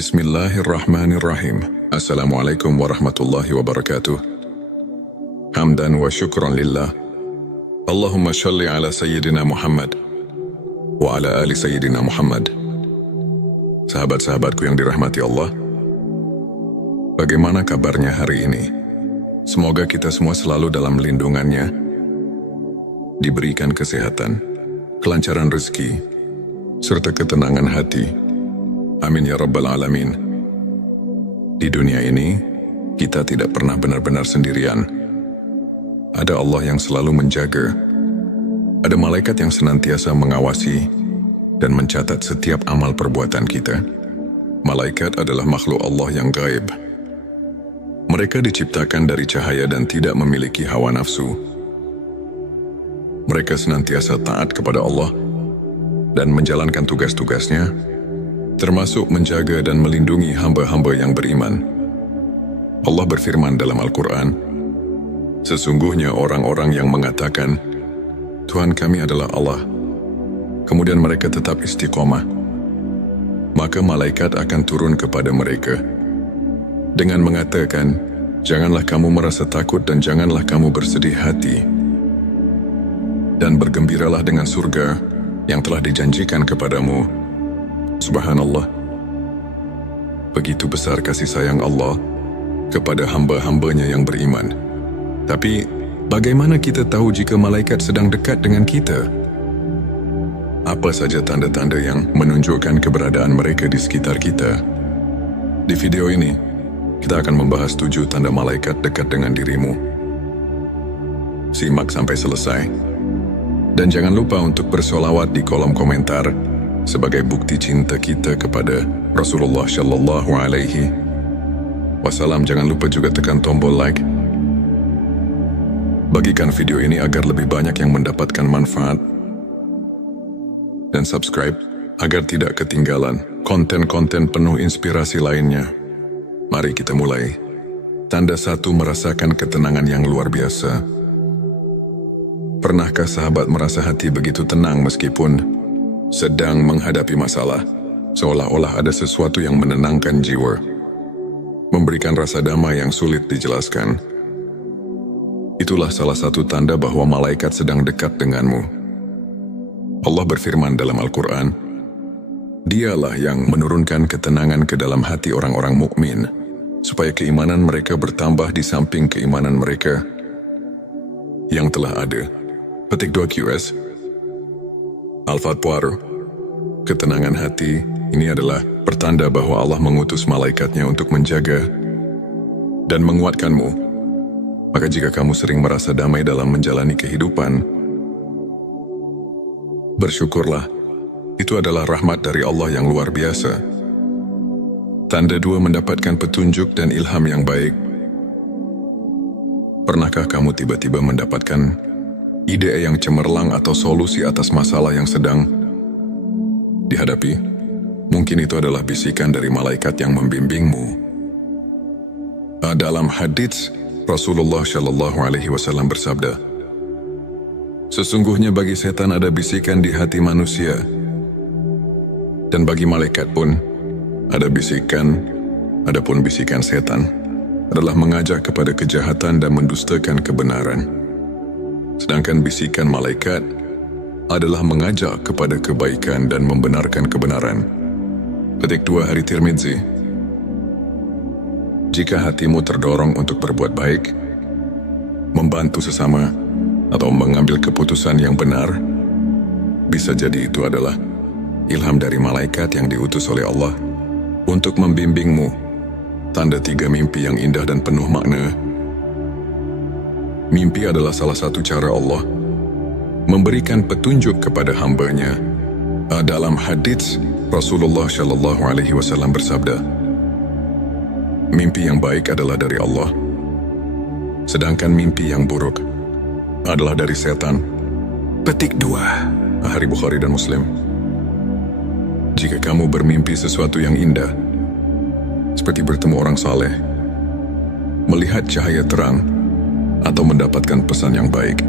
Bismillahirrahmanirrahim. Assalamualaikum warahmatullahi wabarakatuh. Hamdan wa syukran lillah. Allahumma shalli ala Sayyidina Muhammad wa ala ali Sayyidina Muhammad. Sahabat-sahabatku yang dirahmati Allah, bagaimana kabarnya hari ini? Semoga kita semua selalu dalam lindungannya, diberikan kesehatan, kelancaran rezeki, serta ketenangan hati. Amin ya rabbal alamin. Di dunia ini, kita tidak pernah benar-benar sendirian. Ada Allah yang selalu menjaga. Ada malaikat yang senantiasa mengawasi dan mencatat setiap amal perbuatan kita. Malaikat adalah makhluk Allah yang gaib. Mereka diciptakan dari cahaya dan tidak memiliki hawa nafsu. Mereka senantiasa taat kepada Allah dan menjalankan tugas-tugasnya, termasuk menjaga dan melindungi hamba-hamba yang beriman. Allah berfirman dalam Al-Quran, sesungguhnya orang-orang yang mengatakan, Tuhan kami adalah Allah, kemudian mereka tetap istiqomah, maka malaikat akan turun kepada mereka dengan mengatakan, janganlah kamu merasa takut dan janganlah kamu bersedih hati, dan bergembiralah dengan surga yang telah dijanjikan kepadamu. Subhanallah. Begitu besar kasih sayang Allah kepada hamba-hambanya yang beriman. Tapi, bagaimana kita tahu jika malaikat sedang dekat dengan kita? Apa saja tanda-tanda yang menunjukkan keberadaan mereka di sekitar kita? Di video ini, kita akan membahas 7 tanda malaikat dekat dengan dirimu. Simak sampai selesai. Dan jangan lupa untuk bersolawat di kolom komentar sebagai bukti cinta kita kepada Rasulullah Shallallahu Alaihi Wasallam. Jangan lupa juga tekan tombol like. Bagikan video ini agar lebih banyak yang mendapatkan manfaat. Dan subscribe agar tidak ketinggalan konten-konten penuh inspirasi lainnya. Mari kita mulai. Tanda 1, merasakan ketenangan yang luar biasa. Pernahkah sahabat merasa hati begitu tenang meskipun sedang menghadapi masalah, seolah-olah ada sesuatu yang menenangkan jiwa, memberikan rasa damai yang sulit dijelaskan? Itulah salah satu tanda bahwa malaikat sedang dekat denganmu. Allah berfirman dalam Al-Quran, Dialah yang menurunkan ketenangan ke dalam hati orang-orang mukmin, supaya keimanan mereka bertambah di samping keimanan mereka yang telah ada. Petik 2 QS Al-Fatwar. Ketenangan hati ini adalah pertanda bahwa Allah mengutus malaikatnya untuk menjaga dan menguatkanmu. Maka jika kamu sering merasa damai dalam menjalani kehidupan, bersyukurlah. Itu adalah rahmat dari Allah yang luar biasa. Tanda 2, mendapatkan petunjuk dan ilham yang baik. Pernahkah kamu tiba-tiba mendapatkan ide yang cemerlang atau solusi atas masalah yang sedang dihadapi? Mungkin itu adalah bisikan dari malaikat yang membimbingmu. Dalam hadits, Rasulullah Shallallahu Alaihi Wasallam bersabda, sesungguhnya bagi setan ada bisikan di hati manusia, dan bagi malaikat pun ada bisikan. Adapun bisikan setan adalah mengajak kepada kejahatan dan mendustakan kebenaran. Sedangkan bisikan malaikat adalah mengajak kepada kebaikan dan membenarkan kebenaran. Petik 2 Hari Tirmidzi. Jika hatimu terdorong untuk berbuat baik, membantu sesama, atau mengambil keputusan yang benar, bisa jadi itu adalah ilham dari malaikat yang diutus oleh Allah untuk membimbingmu. Tanda 3, mimpi yang indah dan penuh makna. Mimpi adalah salah satu cara Allah memberikan petunjuk kepada hambanya. Dalam hadits, Rasulullah Shallallahu Alaihi Wasallam bersabda, mimpi yang baik adalah dari Allah, sedangkan mimpi yang buruk adalah dari setan. Petik 2 Hari Bukhari dan Muslim. Jika kamu bermimpi sesuatu yang indah, seperti bertemu orang saleh, melihat cahaya terang, atau mendapatkan pesan yang baik,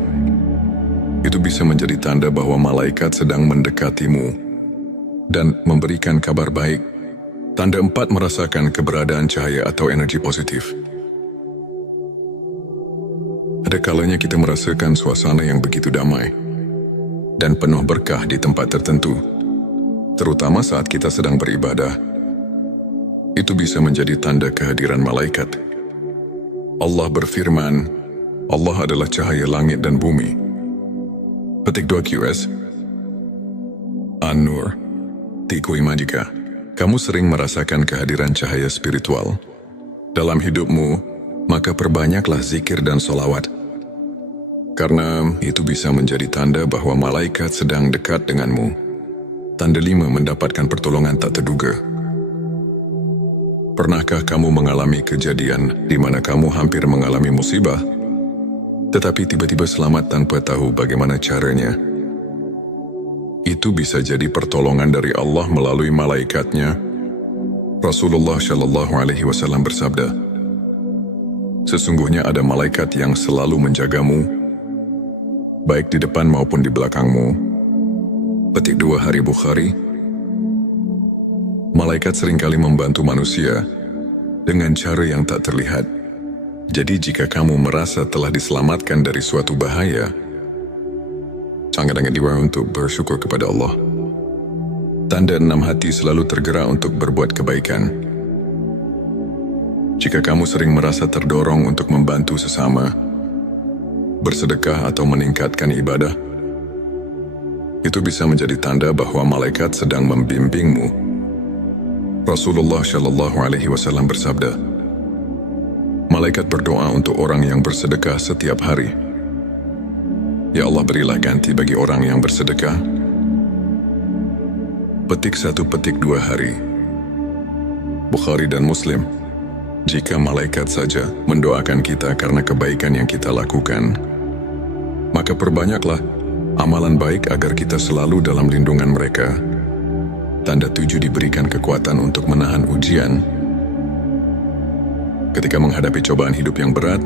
itu bisa menjadi tanda bahwa malaikat sedang mendekatimu dan memberikan kabar baik. Tanda 4 merasakan keberadaan cahaya atau energi positif. Ada kalanya kita merasakan suasana yang begitu damai dan penuh berkah di tempat tertentu, terutama saat kita sedang beribadah. Itu bisa menjadi tanda kehadiran malaikat. Allah berfirman, Allah adalah cahaya langit dan bumi. Petik 2 QS An-Nur 3 jika kamu sering merasakan kehadiran cahaya spiritual dalam hidupmu, maka perbanyaklah zikir dan solawat. Karena itu bisa menjadi tanda bahwa malaikat sedang dekat denganmu. Tanda 5 mendapatkan pertolongan tak terduga. Pernahkah kamu mengalami kejadian di mana kamu hampir mengalami musibah, tetapi tiba-tiba selamat tanpa tahu bagaimana caranya? Itu bisa jadi pertolongan dari Allah melalui malaikatnya. Rasulullah Shallallahu Alaihi Wasallam bersabda, sesungguhnya ada malaikat yang selalu menjagamu, baik di depan maupun di belakangmu. Petik 2 Hari Bukhari. Malaikat seringkali membantu manusia dengan cara yang tak terlihat. Jadi jika kamu merasa telah diselamatkan dari suatu bahaya, sangat-sangat diwajibkan untuk bersyukur kepada Allah. Tanda 6 hati selalu tergerak untuk berbuat kebaikan. Jika kamu sering merasa terdorong untuk membantu sesama, bersedekah atau meningkatkan ibadah, itu bisa menjadi tanda bahwa malaikat sedang membimbingmu. Rasulullah Shallallahu Alaihi Wasallam bersabda, malaikat berdoa untuk orang yang bersedekah setiap hari. Ya Allah, berilah ganti bagi orang yang bersedekah. Petik 1 petik 2 hari. Bukhari dan Muslim. Jika malaikat saja mendoakan kita karena kebaikan yang kita lakukan, maka perbanyaklah amalan baik agar kita selalu dalam lindungan mereka. Tanda 7 diberikan kekuatan untuk menahan ujian. Ketika menghadapi cobaan hidup yang berat,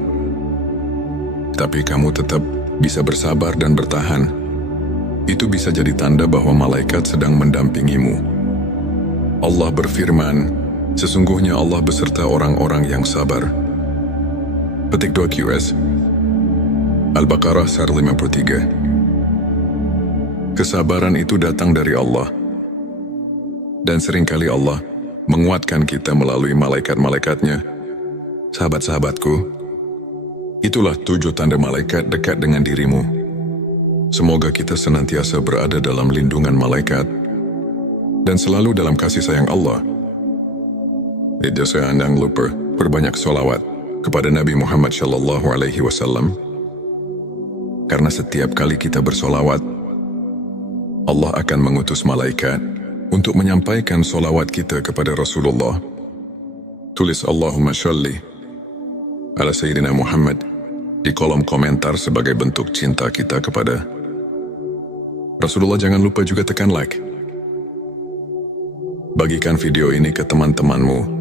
tapi kamu tetap bisa bersabar dan bertahan, itu bisa jadi tanda bahwa malaikat sedang mendampingimu. Allah berfirman, sesungguhnya Allah beserta orang-orang yang sabar. Petik 2 QS Al-Baqarah 53. Kesabaran itu datang dari Allah, dan seringkali Allah menguatkan kita melalui malaikat-malaikatnya. Sahabat-sahabatku, itulah 7 tanda malaikat dekat dengan dirimu. Semoga kita senantiasa berada dalam lindungan malaikat dan selalu dalam kasih sayang Allah. Jangan lupa berbanyak sholawat kepada Nabi Muhammad Shallallahu Alaihi Wasallam. Karena setiap kali kita bersolawat, Allah akan mengutus malaikat untuk menyampaikan sholawat kita kepada Rasulullah. Tulis Allahumma sholli ala Sayyidina Muhammad di kolom komentar sebagai bentuk cinta kita kepada Rasulullah. Jangan lupa juga tekan like. Bagikan video ini ke teman-temanmu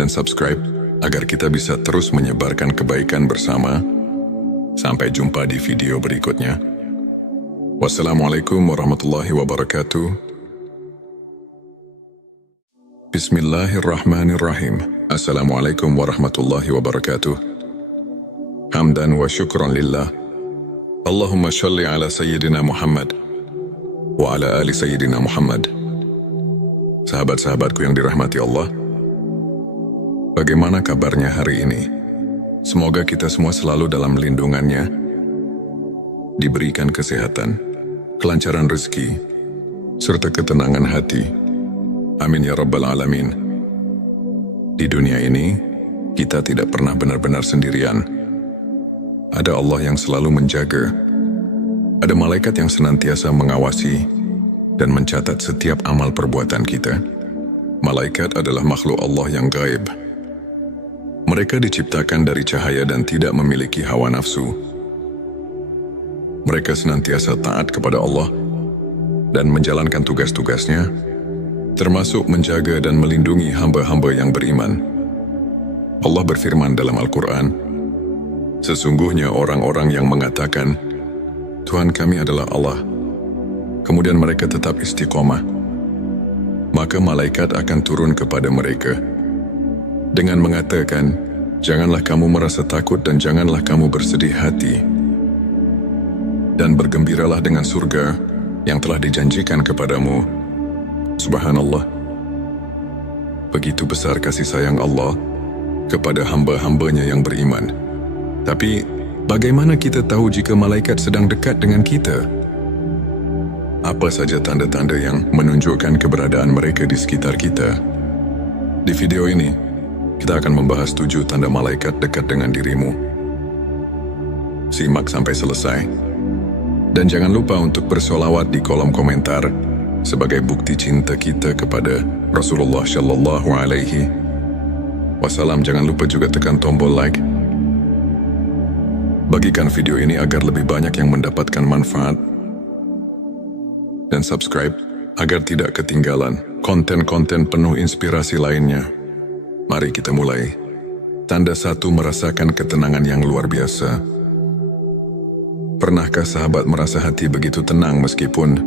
dan subscribe agar kita bisa terus menyebarkan kebaikan bersama. Sampai jumpa di video berikutnya. Wassalamualaikum warahmatullahi wabarakatuh. Bismillahirrahmanirrahim. Assalamualaikum warahmatullahi wabarakatuh. Hamdan wa syukran lillah. Allahumma sholli ala Sayyidina Muhammad wa ala ali Sayyidina Muhammad. Sahabat-sahabatku yang dirahmati Allah, bagaimana kabarnya hari ini? Semoga kita semua selalu dalam lindungannya, diberikan kesehatan, kelancaran rezeki, serta ketenangan hati. Amin ya Rabbal Alamin. Di dunia ini, kita tidak pernah benar-benar sendirian. Ada Allah yang selalu menjaga. Ada malaikat yang senantiasa mengawasi dan mencatat setiap amal perbuatan kita. Malaikat adalah makhluk Allah yang gaib. Mereka diciptakan dari cahaya dan tidak memiliki hawa nafsu. Mereka senantiasa taat kepada Allah dan menjalankan tugas-tugasnya, termasuk menjaga dan melindungi hamba-hamba yang beriman. Allah berfirman dalam Al-Quran, sesungguhnya orang-orang yang mengatakan, Tuhan kami adalah Allah, kemudian mereka tetap istiqomah, maka malaikat akan turun kepada mereka dengan mengatakan, "Janganlah kamu merasa takut dan janganlah kamu bersedih hati. Dan bergembiralah dengan surga yang telah dijanjikan kepadamu." Subhanallah. Begitu besar kasih sayang Allah kepada hamba-hambanya yang beriman. Tapi, bagaimana kita tahu jika malaikat sedang dekat dengan kita? Apa saja tanda-tanda yang menunjukkan keberadaan mereka di sekitar kita? Di video ini, kita akan membahas 7 tanda malaikat dekat dengan dirimu. Simak sampai selesai. Dan jangan lupa untuk bersolawat di kolom komentar sebagai bukti cinta kita kepada Rasulullah Shallallahu Alaihi Wasallam. Jangan lupa juga tekan tombol like. Bagikan video ini agar lebih banyak yang mendapatkan manfaat. Dan subscribe agar tidak ketinggalan konten-konten penuh inspirasi lainnya. Mari kita mulai. Tanda 1, merasakan ketenangan yang luar biasa. Pernahkah sahabat merasa hati begitu tenang meskipun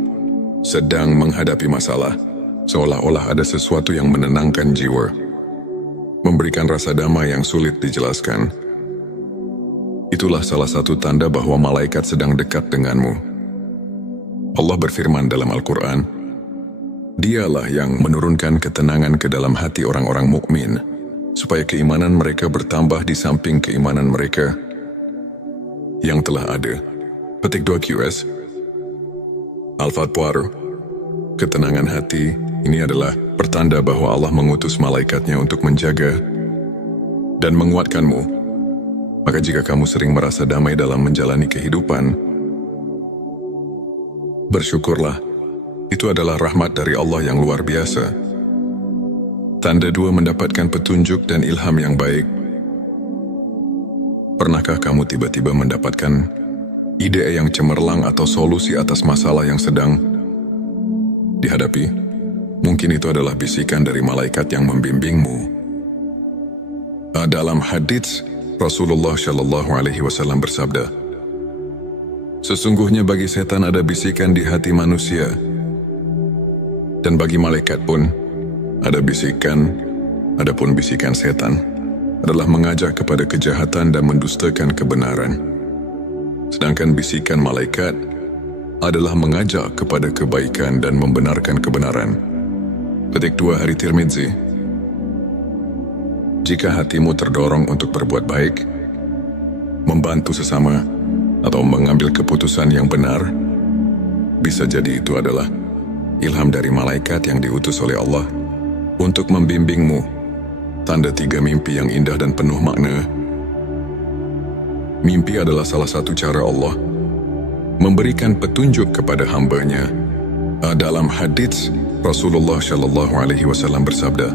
sedang menghadapi masalah? Seolah-olah ada sesuatu yang menenangkan jiwa, memberikan rasa damai yang sulit dijelaskan. Itulah salah satu tanda bahwa malaikat sedang dekat denganmu. Allah berfirman dalam Al-Quran, "Dialah yang menurunkan ketenangan ke dalam hati orang-orang mukmin, supaya keimanan mereka bertambah di samping keimanan mereka yang telah ada." Petik 2 QS Al-Fatwar. Ketenangan hati ini adalah pertanda bahwa Allah mengutus malaikatnya untuk menjaga dan menguatkanmu. Maka jika kamu sering merasa damai dalam menjalani kehidupan, bersyukurlah. Itu adalah rahmat dari Allah yang luar biasa. Tanda 2, mendapatkan petunjuk dan ilham yang baik. Pernahkah kamu tiba-tiba mendapatkan ide yang cemerlang atau solusi atas masalah yang sedang dihadapi? Mungkin itu adalah bisikan dari malaikat yang membimbingmu. Dalam hadits, Rasulullah Shallallahu Alaihi Wasallam bersabda, "Sesungguhnya bagi setan ada bisikan di hati manusia, dan bagi malaikat pun ada bisikan. Adapun bisikan setan adalah mengajak kepada kejahatan dan mendustakan kebenaran. Sedangkan bisikan malaikat adalah mengajak kepada kebaikan dan membenarkan kebenaran." Petik 2 Hari Tirmidzi. Jika hatimu terdorong untuk berbuat baik, membantu sesama, atau mengambil keputusan yang benar, bisa jadi itu adalah ilham dari malaikat yang diutus oleh Allah untuk membimbingmu. Tanda 3, mimpi yang indah dan penuh makna. Mimpi adalah salah satu cara Allah memberikan petunjuk kepada hambanya. Dalam hadits, Rasulullah Shallallahu Alaihi Wasallam bersabda,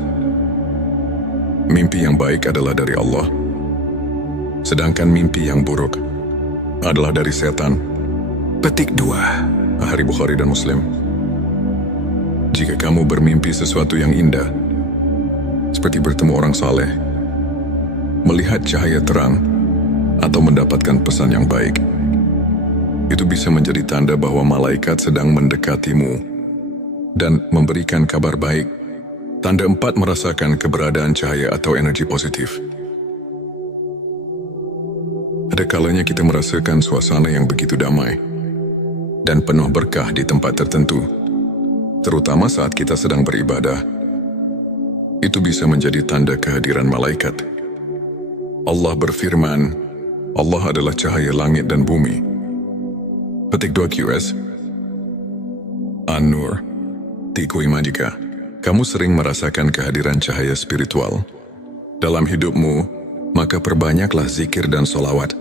"Mimpi yang baik adalah dari Allah, sedangkan mimpi yang buruk adalah dari setan." Petik 2 Hari Bukhari dan Muslim. Jika kamu bermimpi sesuatu yang indah, seperti bertemu orang saleh, melihat cahaya terang, atau mendapatkan pesan yang baik, itu bisa menjadi tanda bahwa malaikat sedang mendekatimu dan memberikan kabar baik. Tanda 4, merasakan keberadaan cahaya atau energi positif. Ada kalanya kita merasakan suasana yang begitu damai dan penuh berkah di tempat tertentu, terutama saat kita sedang beribadah. Itu bisa menjadi tanda kehadiran malaikat. Allah berfirman, "Allah adalah cahaya langit dan bumi." Petik 2 QS An-Nur. Tiku Ima. Jika kamu sering merasakan kehadiran cahaya spiritual dalam hidupmu, maka perbanyaklah zikir dan solawat.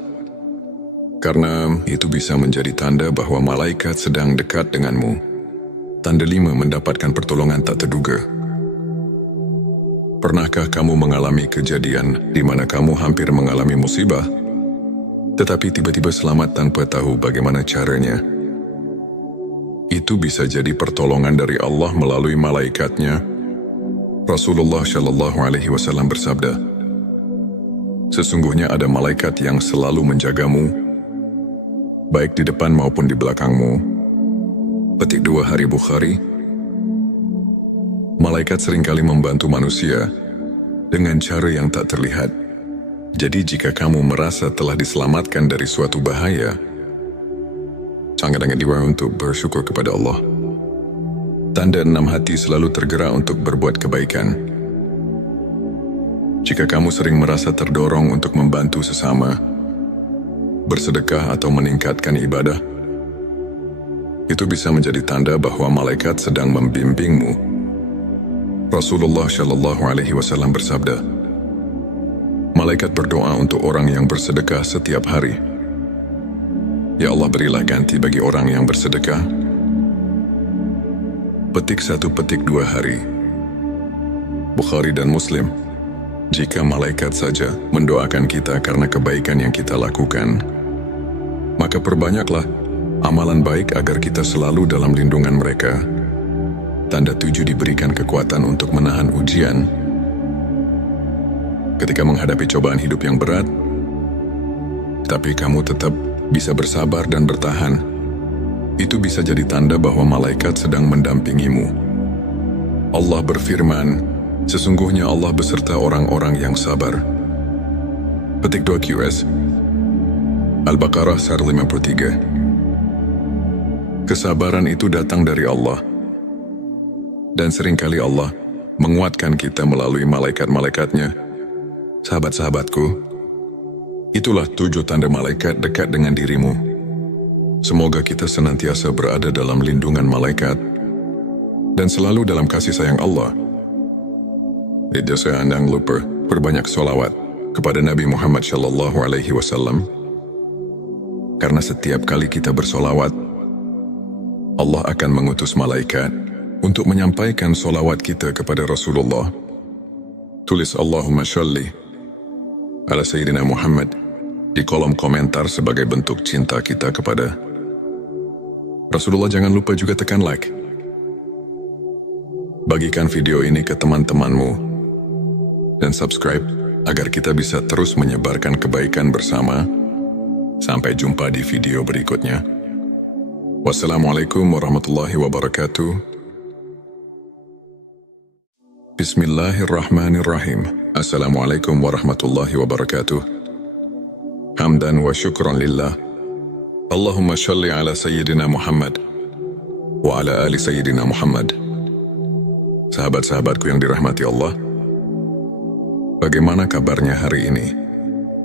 Karena itu bisa menjadi tanda bahwa malaikat sedang dekat denganmu. Tanda 5, mendapatkan pertolongan tak terduga. Pernahkah kamu mengalami kejadian di mana kamu hampir mengalami musibah, tetapi tiba-tiba selamat tanpa tahu bagaimana caranya? Itu bisa jadi pertolongan dari Allah melalui malaikatnya. Rasulullah Shallallahu Alaihi Wasallam bersabda, "Sesungguhnya ada malaikat yang selalu menjagamu, baik di depan maupun di belakangmu." Petik 2 Hari Bukhari. malaikat seringkali membantu manusia dengan cara yang tak terlihat. Jadi jika kamu merasa telah diselamatkan dari suatu bahaya, sangat-sangat diwajibkan untuk bersyukur kepada Allah. Tanda 6 hati selalu tergerak untuk berbuat kebaikan. Jika kamu sering merasa terdorong untuk membantu sesama, bersedekah atau meningkatkan ibadah, itu bisa menjadi tanda bahwa malaikat sedang membimbingmu. Rasulullah Shallallahu Alaihi Wasallam bersabda, malaikat berdoa untuk orang yang bersedekah setiap hari. Ya Allah, berilah ganti bagi orang yang bersedekah. Petik 1, petik 2 hari. Bukhari dan Muslim. Jika malaikat saja mendoakan kita karena kebaikan yang kita lakukan, maka perbanyaklah amalan baik agar kita selalu dalam lindungan mereka. Tanda 7, diberikan kekuatan untuk menahan ujian. Ketika menghadapi cobaan hidup yang berat, tapi kamu tetap bisa bersabar dan bertahan, itu bisa jadi tanda bahwa malaikat sedang mendampingimu. Allah berfirman, sesungguhnya Allah beserta orang-orang yang sabar. Petik 2 QS Al-Baqarah 53. Kesabaran itu datang dari Allah. Dan seringkali Allah menguatkan kita melalui malaikat-malaikatnya. Sahabat-sahabatku, itulah 7 tanda malaikat dekat dengan dirimu. Semoga kita senantiasa berada dalam lindungan malaikat dan selalu dalam kasih sayang Allah. Tidak saya jangan lupa berbanyak sholawat kepada Nabi Muhammad Shallallahu Alaihi Wasallam. Karena setiap kali kita bersolawat, Allah akan mengutus malaikat untuk menyampaikan solawat kita kepada Rasulullah. Tulis Allahumma sholli ala Sayyidina Muhammad di kolom komentar sebagai bentuk cinta kita kepada Rasulullah. Jangan lupa juga tekan like. Bagikan video ini ke teman-temanmu dan subscribe agar kita bisa terus menyebarkan kebaikan bersama. Sampai jumpa di video berikutnya. Wassalamualaikum warahmatullahi wabarakatuh. Bismillahirrahmanirrahim. Assalamualaikum warahmatullahi wabarakatuh. Hamdan wa syukran lillah. Allahumma sholli ala Sayyidina Muhammad wa ala ali Sayyidina Muhammad. Sahabat-sahabatku yang dirahmati Allah, bagaimana kabarnya hari ini?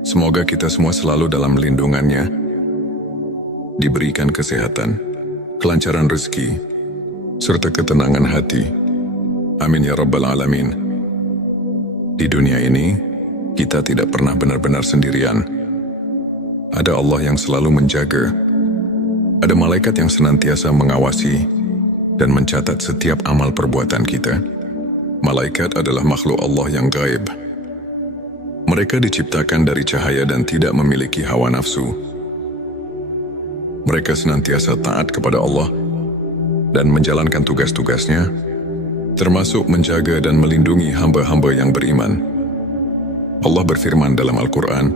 Semoga kita semua selalu dalam lindungannya, diberikan kesehatan, kelancaran rezeki, serta ketenangan hati. Amin ya Rabbal Alamin. Di dunia ini, kita tidak pernah benar-benar sendirian. Ada Allah yang selalu menjaga. Ada malaikat yang senantiasa mengawasi dan mencatat setiap amal perbuatan kita. Malaikat adalah makhluk Allah yang gaib. Mereka diciptakan dari cahaya dan tidak memiliki hawa nafsu. Mereka senantiasa taat kepada Allah dan menjalankan tugas-tugasnya, termasuk menjaga dan melindungi hamba-hamba yang beriman. Allah berfirman dalam Al-Quran,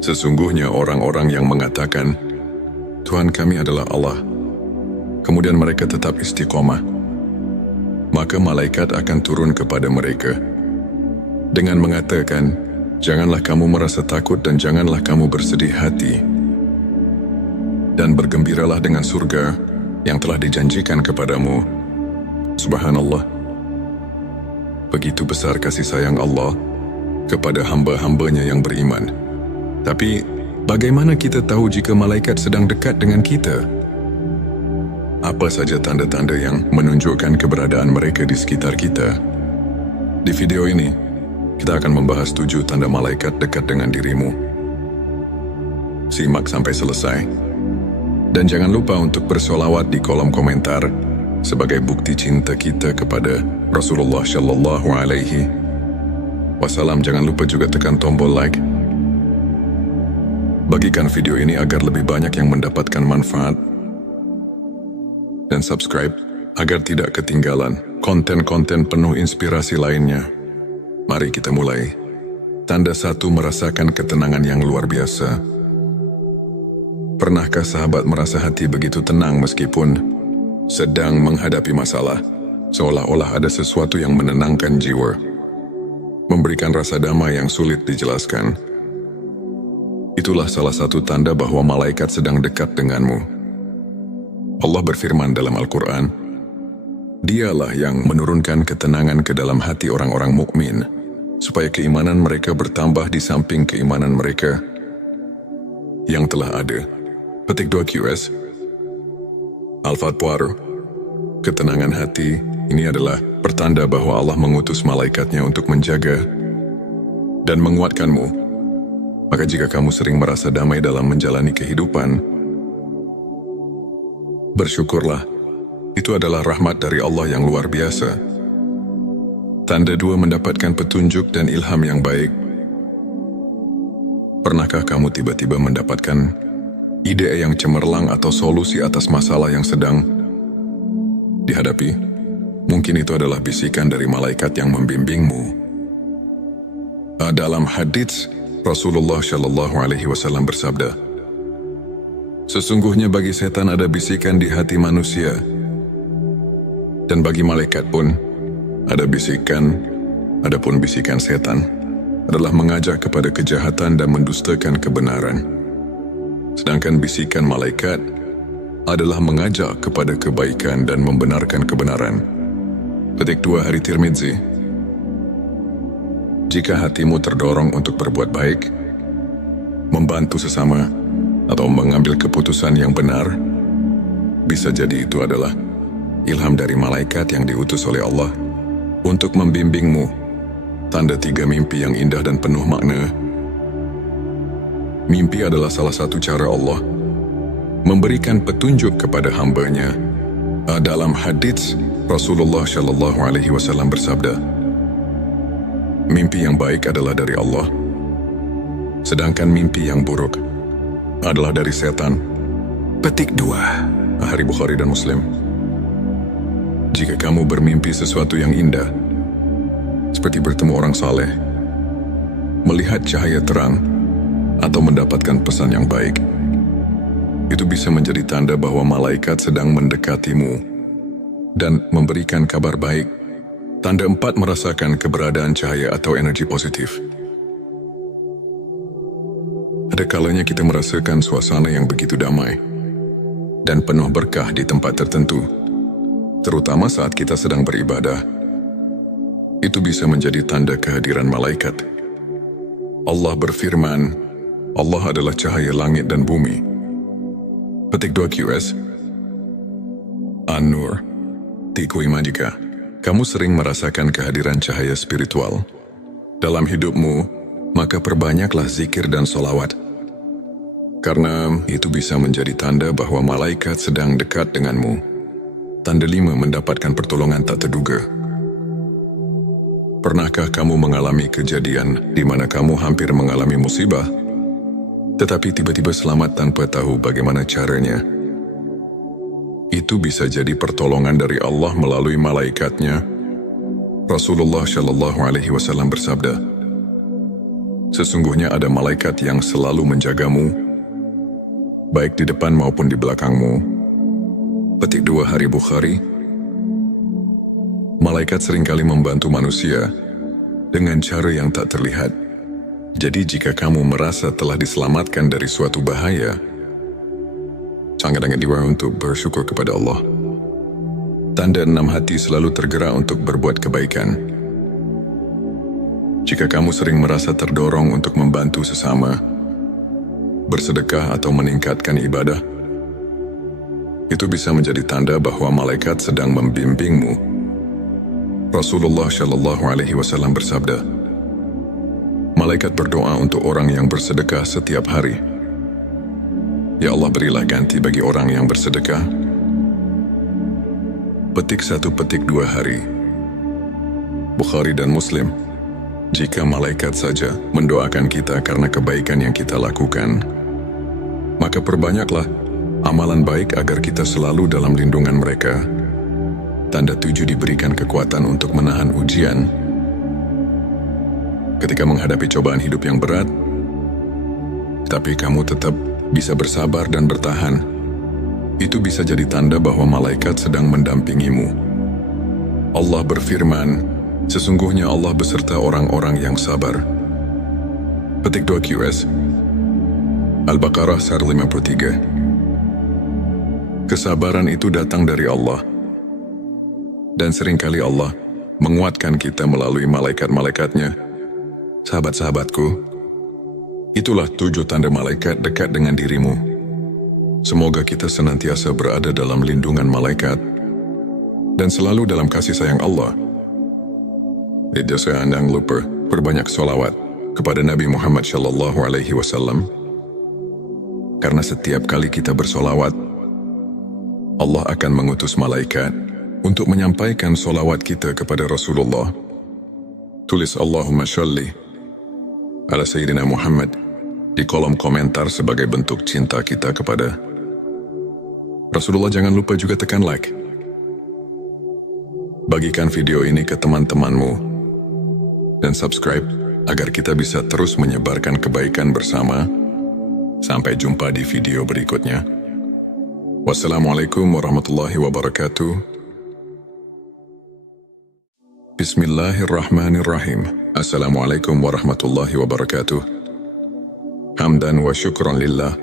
sesungguhnya orang-orang yang mengatakan, Tuhan kami adalah Allah, kemudian mereka tetap istiqomah, maka malaikat akan turun kepada mereka dengan mengatakan, janganlah kamu merasa takut dan janganlah kamu bersedih hati, dan bergembiralah dengan surga yang telah dijanjikan kepadamu. Subhanallah. Begitu besar kasih sayang Allah kepada hamba-hambanya yang beriman. Tapi, bagaimana kita tahu jika malaikat sedang dekat dengan kita? Apa saja tanda-tanda yang menunjukkan keberadaan mereka di sekitar kita? Di video ini, kita akan membahas 7 tanda malaikat dekat dengan dirimu. Simak sampai selesai. Dan jangan lupa untuk bersolawat di kolom komentar sebagai bukti cinta kita kepada Rasulullah Shallallahu Alaihi Wasallam. Jangan lupa juga tekan tombol like. Bagikan video ini agar lebih banyak yang mendapatkan manfaat. Dan subscribe agar tidak ketinggalan konten-konten penuh inspirasi lainnya. Mari kita mulai. Tanda 1, merasakan ketenangan yang luar biasa. Pernahkah sahabat merasa hati begitu tenang meskipun sedang menghadapi masalah? seolah-olah ada sesuatu yang menenangkan jiwa, memberikan rasa damai yang sulit dijelaskan. Itulah salah satu tanda bahwa malaikat sedang dekat denganmu. Allah berfirman dalam Al-Quran, Dialah yang menurunkan ketenangan ke dalam hati orang-orang mukmin, supaya keimanan mereka bertambah di samping keimanan mereka yang telah ada. Petik 2 QS. Al-Fatwar, ketenangan hati ini adalah pertanda bahwa Allah mengutus malaikatnya untuk menjaga dan menguatkanmu. Maka jika kamu sering merasa damai dalam menjalani kehidupan, bersyukurlah. Itu adalah rahmat dari Allah yang luar biasa. Tanda 2, mendapatkan petunjuk dan ilham yang baik. Pernahkah kamu tiba-tiba mendapatkan ide yang cemerlang atau solusi atas masalah yang sedang dihadapi? Mungkin itu adalah bisikan dari malaikat yang membimbingmu. Dalam hadits, Rasulullah Shallallahu Alaihi Wasallam bersabda, sesungguhnya bagi setan ada bisikan di hati manusia, dan bagi malaikat pun ada bisikan. Adapun bisikan setan adalah mengajak kepada kejahatan dan mendustakan kebenaran. Sedangkan bisikan malaikat adalah mengajak kepada kebaikan dan membenarkan kebenaran. Petik 2 Hari Tirmidzi. Jika hatimu terdorong untuk berbuat baik, membantu sesama, atau mengambil keputusan yang benar, bisa jadi itu adalah ilham dari malaikat yang diutus oleh Allah untuk membimbingmu. Tanda 3, mimpi yang indah dan penuh makna. Mimpi adalah salah satu cara Allah memberikan petunjuk kepada hamba-Nya. Dalam hadits, Rasulullah Shallallahu Alaihi Wasallam bersabda, mimpi yang baik adalah dari Allah, sedangkan mimpi yang buruk adalah dari setan. Petik 2 Hari Bukhari dan Muslim. Jika kamu bermimpi sesuatu yang indah, seperti bertemu orang saleh, melihat cahaya terang, atau mendapatkan pesan yang baik, itu bisa menjadi tanda bahwa malaikat sedang mendekatimu dan memberikan kabar baik. Tanda 4, merasakan keberadaan cahaya atau energi positif. Ada kalanya kita merasakan suasana yang begitu damai dan penuh berkah di tempat tertentu, terutama saat kita sedang beribadah. Itu bisa menjadi tanda kehadiran malaikat. Allah berfirman, Allah adalah cahaya langit dan bumi. Petik 2 QS. An-Nur. Tiku iman. Jika kamu sering merasakan kehadiran cahaya spiritual dalam hidupmu, maka perbanyaklah zikir dan solawat. Karena itu bisa menjadi tanda bahwa malaikat sedang dekat denganmu. Tanda 5, mendapatkan pertolongan tak terduga. Pernahkah kamu mengalami kejadian di mana kamu hampir mengalami musibah, tetapi tiba-tiba selamat tanpa tahu bagaimana caranya? Itu bisa jadi pertolongan dari Allah melalui malaikatnya. Rasulullah Shallallahu Alaihi Wasallam bersabda, sesungguhnya ada malaikat yang selalu menjagamu, baik di depan maupun di belakangmu. Petik 2 Hari Bukhari. Malaikat seringkali membantu manusia dengan cara yang tak terlihat. Jadi jika kamu merasa telah diselamatkan dari suatu bahaya, sangat-sangat diwajibkan untuk bersyukur kepada Allah. Tanda 6, hati selalu tergerak untuk berbuat kebaikan. Jika kamu sering merasa terdorong untuk membantu sesama, bersedekah atau meningkatkan ibadah, itu bisa menjadi tanda bahwa malaikat sedang membimbingmu. Rasulullah Shallallahu Alaihi Wasallam bersabda, malaikat berdoa untuk orang yang bersedekah setiap hari. Ya Allah, berilah ganti bagi orang yang bersedekah. Petik 1, petik 2 Hari Bukhari dan Muslim. Jika malaikat saja mendoakan kita karena kebaikan yang kita lakukan, maka perbanyaklah amalan baik agar kita selalu dalam lindungan mereka. Tanda 7, diberikan kekuatan untuk menahan ujian. Ketika menghadapi cobaan hidup yang berat, tapi kamu tetap bisa bersabar dan bertahan, itu bisa jadi tanda bahwa malaikat sedang mendampingimu. Allah berfirman, sesungguhnya Allah beserta orang-orang yang sabar. Petik 2 QS Al-Baqarah 153. Kesabaran itu datang dari Allah. Dan seringkali Allah menguatkan kita melalui malaikat-malaikatnya. Sahabat-sahabatku, itulah 7 tanda malaikat dekat dengan dirimu. Semoga kita senantiasa berada dalam lindungan malaikat dan selalu dalam kasih sayang Allah. Jangan lupa perbanyak sholawat kepada Nabi Muhammad SAW. Karena setiap kali kita bersolawat, Allah akan mengutus malaikat untuk menyampaikan solawat kita kepada Rasulullah. Tulis Allahumma sholli ala Sayyidina Muhammad di kolom komentar sebagai bentuk cinta kita kepada Rasulullah. Jangan lupa juga tekan like. Bagikan video ini ke teman-temanmu dan subscribe agar kita bisa terus menyebarkan kebaikan bersama. Sampai jumpa di video berikutnya. Wassalamualaikum warahmatullahi wabarakatuh. Bismillahirrahmanirrahim. Assalamualaikum warahmatullahi wabarakatuh. Hamdan wa syukran lillah.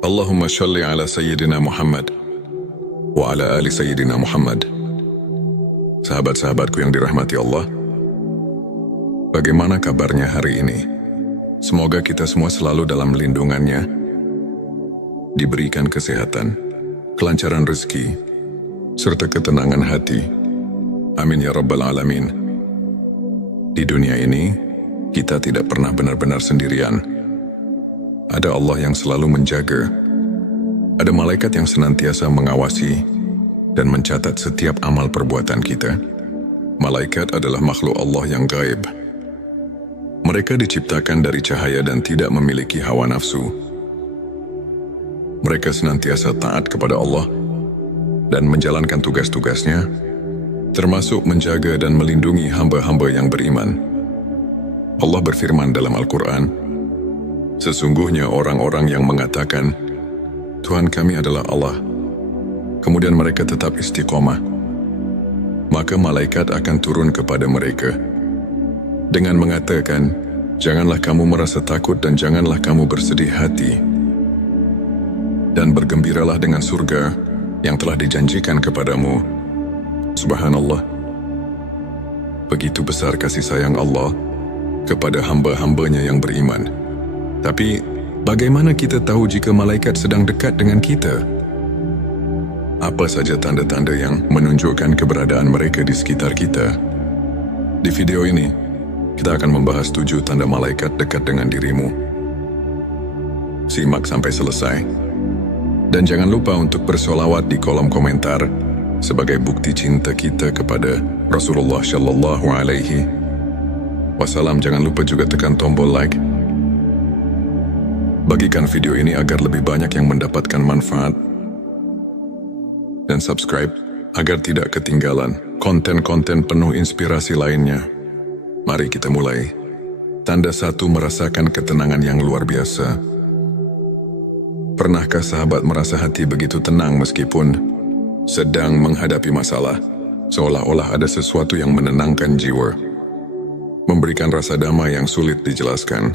Allahumma sholli ala Sayyidina Muhammad wa ala ali Sayyidina Muhammad. Sahabat-sahabatku yang dirahmati Allah, bagaimana kabarnya hari ini? Semoga kita semua selalu dalam lindungannya, diberikan kesehatan, kelancaran rezeki, serta ketenangan hati. Amin ya rabbal alamin. Di dunia ini, kita tidak pernah benar-benar sendirian. Ada Allah yang selalu menjaga. Ada malaikat yang senantiasa mengawasi dan mencatat setiap amal perbuatan kita. Malaikat adalah makhluk Allah yang gaib. Mereka diciptakan dari cahaya dan tidak memiliki hawa nafsu. Mereka senantiasa taat kepada Allah dan menjalankan tugas-tugasnya, termasuk menjaga dan melindungi hamba-hamba yang beriman. Allah berfirman dalam Al-Quran, sesungguhnya orang-orang yang mengatakan, Tuhan kami adalah Allah, kemudian mereka tetap istiqomah, maka malaikat akan turun kepada mereka dengan mengatakan, janganlah kamu merasa takut dan janganlah kamu bersedih hati, dan bergembiralah dengan surga yang telah dijanjikan kepadamu. Subhanallah. Begitu besar kasih sayang Allah kepada hamba-hambanya yang beriman. Tapi, bagaimana kita tahu jika malaikat sedang dekat dengan kita? Apa saja tanda-tanda yang menunjukkan keberadaan mereka di sekitar kita? Di video ini, kita akan membahas 7 tanda malaikat dekat dengan dirimu. Simak sampai selesai. Dan jangan lupa untuk bersolawat di kolom komentar sebagai bukti cinta kita kepada Rasulullah Shallallahu Alaihi Wasallam. Jangan lupa juga tekan tombol like. Bagikan video ini agar lebih banyak yang mendapatkan manfaat. Dan subscribe agar tidak ketinggalan konten-konten penuh inspirasi lainnya. Mari kita mulai. Tanda 1, merasakan ketenangan yang luar biasa. Pernahkah sahabat merasa hati begitu tenang meskipun sedang menghadapi masalah? Seolah-olah ada sesuatu yang menenangkan jiwa, memberikan rasa damai yang sulit dijelaskan.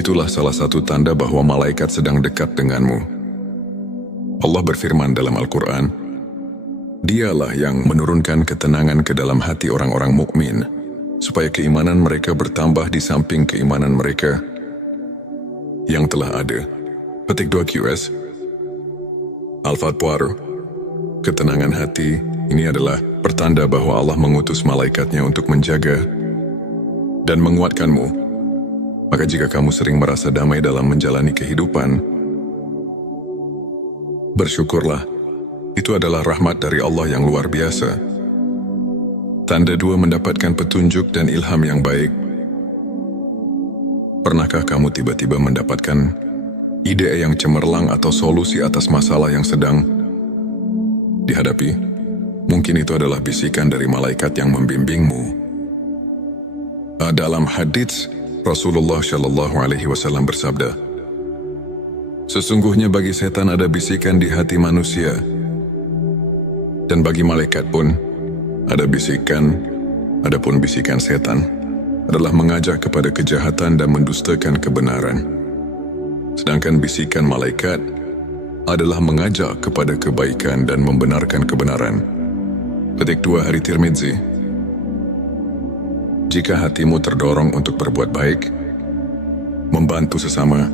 Itulah salah satu tanda bahwa malaikat sedang dekat denganmu. Allah berfirman dalam Al-Quran, Dialah yang menurunkan ketenangan ke dalam hati orang-orang mukmin, supaya keimanan mereka bertambah di samping keimanan mereka yang telah ada. Petik 2 QS Al-Fatwar. Ketenangan hati ini adalah pertanda bahwa Allah mengutus malaikatnya untuk menjaga dan menguatkanmu. Maka jika kamu sering merasa damai dalam menjalani kehidupan, bersyukurlah, itu adalah rahmat dari Allah yang luar biasa. Tanda 2, mendapatkan petunjuk dan ilham yang baik. Pernahkah kamu tiba-tiba mendapatkan ide yang cemerlang atau solusi atas masalah yang sedang dihadapi? Mungkin itu adalah bisikan dari malaikat yang membimbingmu. Dalam hadits, Rasulullah Shallallahu Alaihi Wasallam bersabda, sesungguhnya bagi setan ada bisikan di hati manusia, dan bagi malaikat pun Ada bisikan, adapun bisikan setan adalah mengajak kepada kejahatan dan mendustakan kebenaran. Sedangkan bisikan malaikat adalah mengajak kepada kebaikan dan membenarkan kebenaran. Petik 2 Hari Tirmidzi. Jika hatimu terdorong untuk berbuat baik, membantu sesama,